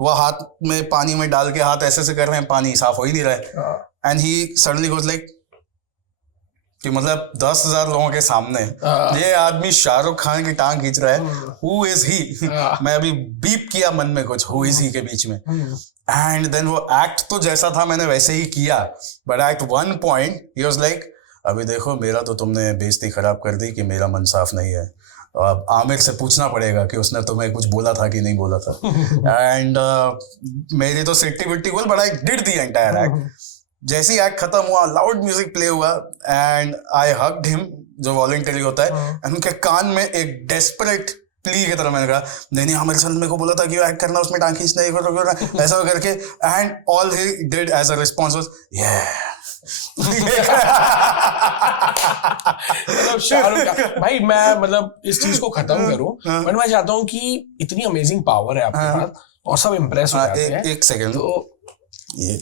वो हाथ में पानी में डाल के हाथ ऐसे कर रहे हैं, पानी साफ हो ही नहीं रहा है, and he suddenly goes like कि मतलब 10,000 लोगों के सामने ये आदमी शाहरुख खान की टांग खींच रहा है, हु इज ही। मैं अभी बीप किया मन में कुछ हु इज ही के बीच में, एंड देन वो एक्ट तो जैसा था मैंने वैसे ही किया, but at one point he was like अभी देखो मेरा तो तुमने बेइज्जती खराब कर दी कि मेरा मन साफ नहीं है, अब आमिर से पूछना पड़ेगा कि उसने तुम्हें कुछ बोला था कि नहीं बोला था। एंड मेरी तो सिट्टी बिट्टी बोल, but I did the entire act. जैसे ही एक्ट खत्म हुआ, लाउड म्यूजिक प्ले हुआ एंड आई हग्ड हिम, जो वॉलंटरी होता है, एंड उनके कान में एक डेस्परेट प्ली की तरह मैंने कहा नहीं आमिर सर मेरे को बोला था कि एक्ट करना, उसमें टांग खींचना ऐसा करके, and all he did as a response was मतलब शाहरुख भाई, मैं मतलब इस चीज को खत्म करूं, बट मैं चाहता हूं कि इतनी अमेजिंग पावर है आपके पास और सब इम्प्रेस हो जाते हैं। एक सेकंड, तो ये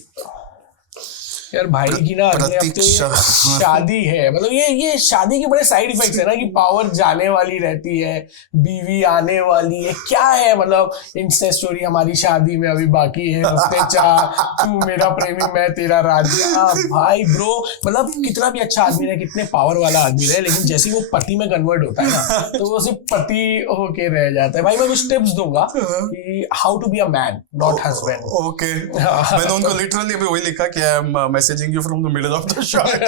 यार भाई की ना अगले हफ्ते शादी है, मतलब ये शादी के बड़े साइड इफेक्ट्स है ना कि पावर जाने वाली रहती है, बीवी आने वाली है, क्या है मतलब इंस्टा स्टोरी हमारी शादी में अभी बाकी है, हफ्ते 4, तू मेरा प्रेमी मैं तेरा राजा। भाई ब्रो, मतलब कितना भी अच्छा आदमी रहे, कितने पावर वाला आदमी रहे, लेकिन जैसे वो पति में कन्वर्ट होता है ना तो वो सिर्फ पति होके रह जाता है। भाई मैं कुछ टिप्स दूंगा कि how to be a man not husband. Okay, मैंने उनको लिटरली भी वही लिखा कि I am messaging you from the middle of the shot.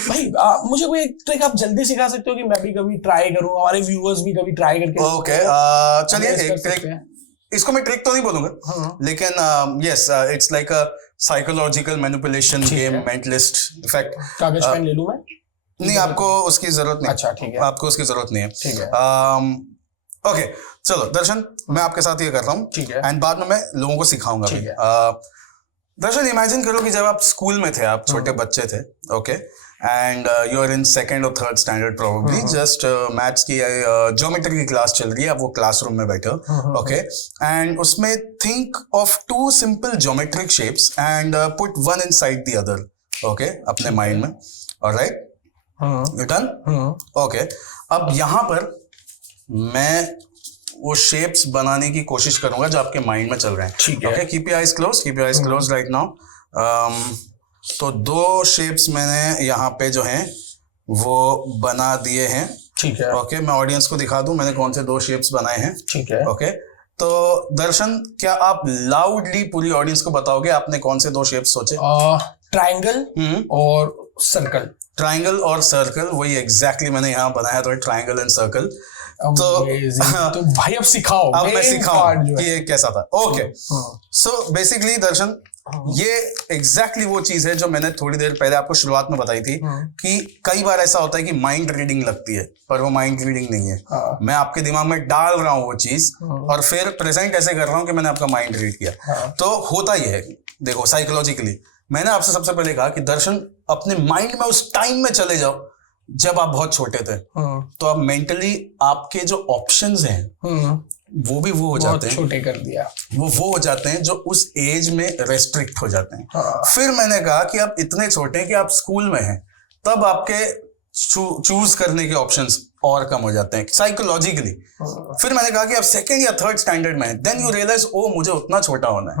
भाई मुझे कोई ट्रिक आप जल्दी सिखा सकते हो कि मैं भी कभी ट्राई करूं, हमारे व्यूअर्स भी कभी ट्राई करके। ओके, चलिए एक ट्रिक, इसको मैं ट्रिक तो नहीं बोलूंगा, लेकिन yes it's like a psychological manipulation game, mentalist effect. कागज पेन ले लूं मैं? नहीं, आपको उसकी जरूरत नहीं। अच्छा ठीक है, आपको उसकी जरूरत नहीं है। ठीक है, ओके चलो दर्शन, मैं आपके साथ ये कर रहा हूँ, ठीक है, एंड बाद में मैं लोगों को सिखाऊंगा भी। दर्शन इमेजिन करो कि जब आप स्कूल में थे, आप छोटे बच्चे थे, okay, and you are in second और third standard probably, just maths की ज्योमेट्री की क्लास चल रही है, आप वो क्लासरूम में बैठे हो, ओके, एंड उसमें think of 2 simple geometric shapes and put one inside the other, okay, अपने माइंड में, ऑलराइट, डन, ओके। अब यहाँ पर मैं वो शेप्स बनाने की कोशिश करूंगा जो आपके माइंड में चल रहे हैं, ठीक है, okay, keep your eyes close right now. तो 2 शेप्स मैंने यहाँ पे जो हैं वो बना दिए हैं, ठीक है, ओके, मैं ऑडियंस को दिखा दूं मैंने कौन से 2 शेप्स बनाए हैं, ठीक है, ओके। तो दर्शन, क्या आप लाउडली पूरी ऑडियंस को बताओगे आपने कौन से 2 शेप्स सोचे? ट्रायंगल और सर्कल। ट्रायंगल और सर्कल, वही एग्जैक्टली मैंने यहाँ बनाया, तो ट्रायंगल एंड सर्कल। तो भाई अब सिखाओ, अब मैं सिखाऊं कि ये कैसा था। ओके, सो बेसिकली दर्शन, ये एग्जैक्टली वो चीज है जो मैंने थोड़ी देर पहले आपको शुरुआत में बताई थी कि कई बार ऐसा होता है कि माइंड रीडिंग लगती है, पर वो माइंड रीडिंग नहीं है। मैं आपके दिमाग में डाल रहा हूँ वो चीज और फिर प्रेजेंट ऐसे कर रहा हूँ कि मैंने आपका माइंड रीड किया। तो होता ही है, देखो साइकोलॉजिकली, मैंने आपसे सबसे पहले कहा कि दर्शन अपने माइंड में उस टाइम में चले जाओ जब आप बहुत छोटे थे, तो अब मेंटली आपके जो ऑप्शंस हैं वो भी वो हो जाते हैं, छोटे कर दिया, वो हो जाते हैं जो उस एज में रेस्ट्रिक्ट हो जाते हैं। फिर मैंने कहा कि आप इतने छोटे हैं कि आप स्कूल में हैं, तब आपके चूज करने के ऑप्शंस और कम हो जाते हैं साइकोलॉजिकली। फिर मैंने कहा कि आप सेकंड या थर्ड स्टैंडर्ड में हैं, देन यू रियलाइज ओ मुझे उतना छोटा होना है,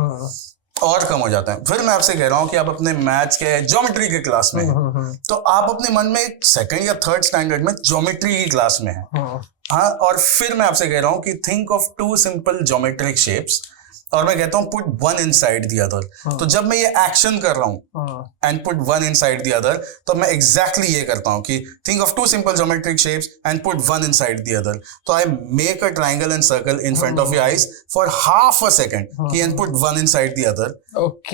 और कम हो जाता है। फिर मैं आपसे कह रहा हूं कि आप अपने मैथ्स के ज्योमेट्री के क्लास में हैं, तो आप अपने मन में सेकंड या थर्ड स्टैंडर्ड में ज्योमेट्री की क्लास में हैं, हाँ, और फिर मैं आपसे कह रहा हूं कि think of 2 simple geometric shapes, और मैं कहता हूं put one inside the other. तो जब मैं ये एक्शन कर रहा हूं and put one inside the other, तो मैं एग्जैक्टली ये करता हूं कि think of 2 simple geometric shapes and put one inside the other. तो I make a triangle and circle in front of your eyes for half a second कि and put one inside the other.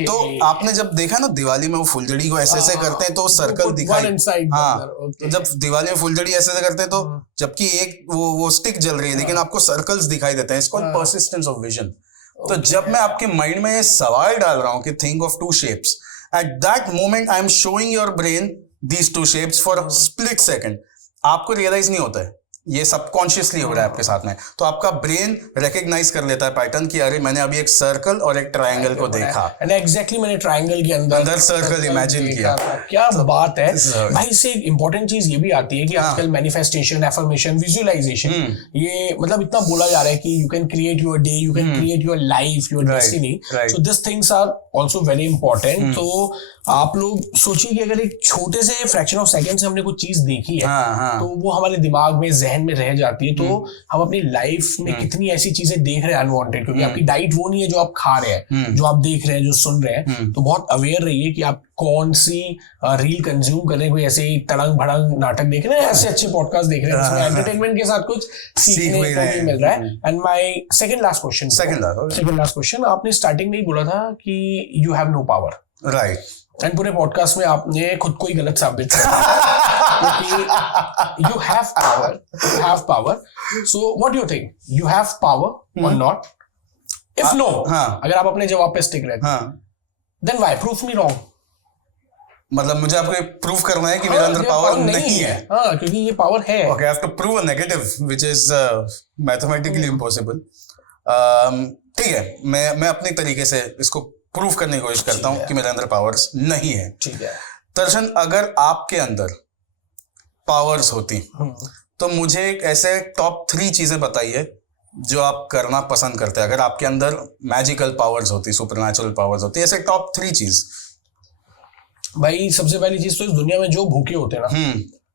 तो आपने जब देखा ना दिवाली में वो फुलझड़ी को ऐसे ऐसे करते हैं तो सर्कल दिखाई, हाँ, तो जब दिवाली में फुलझड़ी ऐसे ऐसे करते हैं तो जबकि एक वो स्टिक जल रही है लेकिन आपको सर्कल्स दिखाई देते हैं, इसको परसिस्टेंस ऑफ विजन। तो जब मैं आपके माइंड में ये सवाल डाल रहा हूं कि think of 2 shapes, at that moment I am showing your brain these 2 shapes for a split second. आपको रियलाइज नहीं होता है, ये सबकॉन्शियसली हो रहा है आपके साथ में, तो आपका ब्रेन रिकग्नाइज कर लेता है पैटर्न कि अरे मैंने अभी एक सर्कल और एक ट्रायंगल को देखा, एग्जैक्टली मैंने ट्रायंगल के अंदर सर्कल इमेजिन किया। क्या बात है भाई। इससे एक इंपॉर्टेंट चीज ये भी आती है कि आजकल मैनिफेस्टेशन, एफर्मेशन, विजुअलाइजेशन, ये मतलब इतना बोला जा रहा है कि you can create your day, you can create your life, your destiny, so this things are also very important. तो आप लोग सोचिए कि अगर एक छोटे से फ्रैक्शन ऑफ सेकंड से हमने कुछ चीज देखी है तो वो हमारे दिमाग में, जहन में रह जाती है। तो हम अपनी लाइफ में कितनी ऐसी चीजें देख रहे हैं अनवांटेड, क्योंकि आपकी डाइट वो नहीं है जो आप खा रहे हैं, जो आप देख रहे हैं, जो सुन रहे हैं। तो बहुत अवेयर रहिए कि आप कौन सी रील कंज्यूम कर रहे हैं। कोई ऐसे ही तड़ंग भड़ंग नाटक देख रहे हैं, ऐसे अच्छे पॉडकास्ट देख रहे हैं जिसमें एंटरटेनमेंट के साथ कुछ सीखने को भी मिल रहा है। And my second last question, आपने स्टार्टिंग में ही बोला था कि you have no power, right? And पूरे पॉडकास्ट में आपने खुद को ही गलत साबित किया क्योंकि you have power, so what do you think, you have power और नॉट? इफ नो, अगर आप अपने जवाब पे स्टिक रहते हैं, then why? Proof me wrong. मतलब मुझे आपको प्रूफ करना है कि मेरे अंदर पावर नहीं है। हाँ, क्योंकि ये पावर है। Okay, I have to prove a negative which is mathematically impossible. ठीक है, मैं अपने तरीके से इसको प्रूफ करने की कोशिश करता हूँ कि मेरे अंदर पावर्स नहीं है। ठीक है दर्शन, अगर आपके अंदर पावर्स होती तो मुझे ऐसे टॉप 3 चीजें बताइए जो आप करना पसंद करते हैं। अगर आपके अंदर मैजिकल पावर्स होती, सुपरनैचुरल पावर्स होती, ऐसे टॉप 3 चीज। भाई सबसे पहली चीज तो इस दुनिया में जो भूखे होते हैं ना,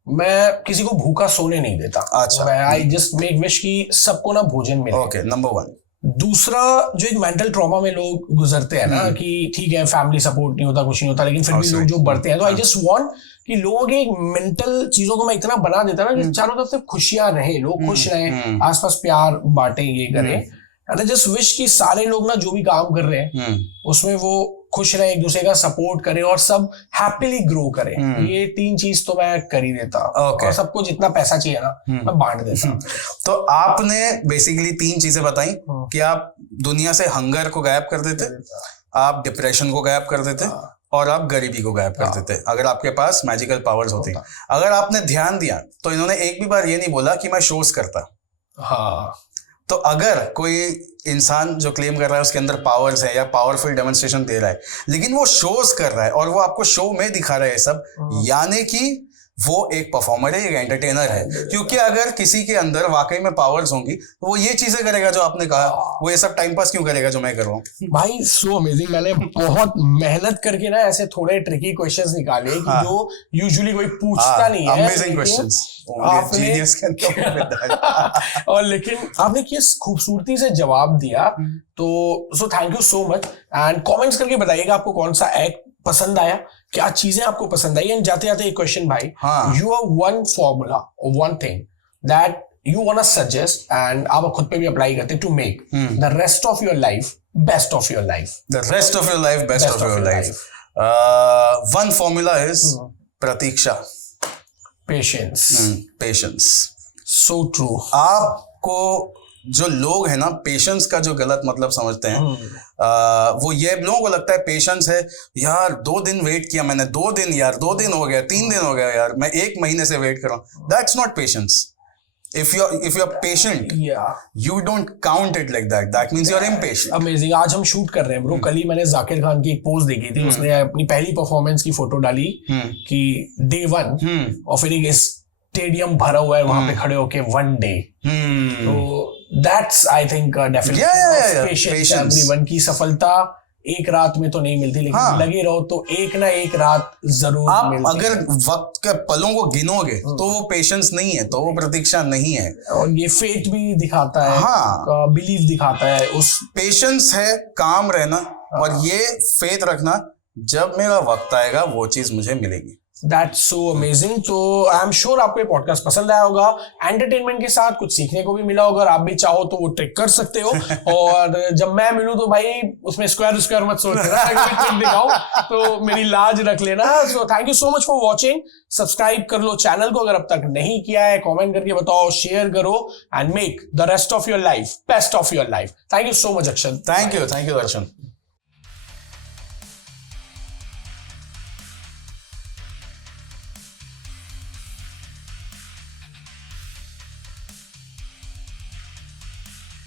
मैं किसी को भूखा सोने नहीं देता। अच्छा। आई जस्ट मेक विश कि सबको ना भोजन मिले। Okay, number 1। दूसरा, जो एक मेंटल ट्रॉमा में लोग गुजरते हैं ना, कि ठीक है फैमिली सपोर्ट नहीं होता, कुछ नहीं होता, लेकिन फिर भी लोग जो बढ़ते हैं, तो आई जस्ट वांट कि लोगों के मेंटल चीजों को मैं इतना बना देता ना कि चारों तरफ से खुशियां रहे, लोग खुश रहे, आसपास प्यार बांटे, ये करें। एंड आई जस्ट विश कि सारे लोग ना जो भी काम कर रहे हैं उसमें वो खुश रहे, एक दूसरे का सपोर्ट करें और सब हैप्पीली ग्रो करें। ये 3 चीज तो मैं कर ही देता। और सबको जितना पैसा चाहिए ना मैं बांट देता। तो आपने बेसिकली 3 चीजें बताई कि आप दुनिया से हंगर को गायब कर देते, आप डिप्रेशन को गायब कर देते और आप गरीबी को गायब कर देते अगर आपके पास मैजिकल पावर्स होती। अगर आपने ध्यान दिया तो इन्होंने एक भी बार ये नहीं बोला कि मैं शोज करता। हाँ, तो अगर कोई इंसान जो क्लेम कर रहा है उसके अंदर पावर्स है या पावरफुल डेमोन्स्ट्रेशन दे रहा है, लेकिन वो शोज कर रहा है और वो आपको शो में दिखा रहा है सब, यानी कि वो एक परफॉर्मर है, एक एंटरटेनर है। क्योंकि अगर किसी के अंदर वाकई में पावर्स होंगी तो वो ये चीजें करेगा जो आपने कहा, वो ये सब टाइम पास क्यों करेगा जो मैं कर रहा हूँ। भाई सो अमेजिंग। मैंने बहुत मेहनत करके ना ऐसे थोड़े ट्रिकी क्वेश्चंस निकाले कि जो यूजुअली कोई पूछता नहीं है। अमेजिंग क्वेश्चंस और लेकिन आपने किस खूबसूरती से जवाब दिया, तो so thank you so much. And comments करके बताइएगा आपको कौन सा एक्ट पसंद आया, क्या चीजें आपको पसंद आई। एंड जाते जाते एक क्वेश्चन भाई, you are one formula, one thing that you want to suggest and आप खुद पे भी अप्लाई करते to make the rest of your life best of your life. The rest of your life best of your life. One formula is प्रतीक्षा, पेशेंस। So true. आपको जो लोग हैं ना पेशेंस का जो गलत मतलब समझते हैं, वो ये लोगों को लगता है पेशेंस है यार 2 दिन वेट किया मैंने, 2 दिन यार, 2 दिन हो गया, 3 दिन हो गया यार, मैं 1 महीने से वेट कर रहा हूँ। That's not patience. If you're patient, you don't count it like that. That means you're impatient. Amazing. आज हम शूट कर रहे हैं ब्रो। कल ही मैंने जाकिर खान की एक पोस्ट देखी थी, उसने अपनी पहली परफॉर्मेंस की फोटो डाली कि Day 1 और फिर एक स्टेडियम भरा हुआ है, वहां पे खड़े होके 1 day। तो that's I think definitely patience everyone की सफलता एक रात में तो नहीं मिलती, लेकिन लगे रहो तो एक ना एक रात जरूर आप अगर वक्त के पलों को गिनोगे तो वो पेशेंस नहीं है, तो वो प्रतीक्षा नहीं है। और ये फेथ भी दिखाता है, बिलीव दिखाता है। उस पेशेंस है काम रहना और ये फेथ रखना, जब मेरा वक्त आएगा वो चीज मुझे मिलेगी। That's so amazing। तो आई एम श्योर आपको ये पॉडकास्ट पसंद आया होगा, एंटरटेनमेंट के साथ कुछ सीखने को भी मिला होगा। आप भी चाहो तो वो ट्रिक कर सकते हो। और जब मैं मिलूं तो भाई उसमें स्क्वायर मत सोचना, ट्रिक दिखाऊं तो मेरी लाज रख लेना। So thank you so much for watching. Subscribe कर लो चैनल को अगर अब तक नहीं किया है, कॉमेंट करके बताओ, शेयर करो and make the rest of your life best of your life. Thank you so much Akshat. Thank you Darshan.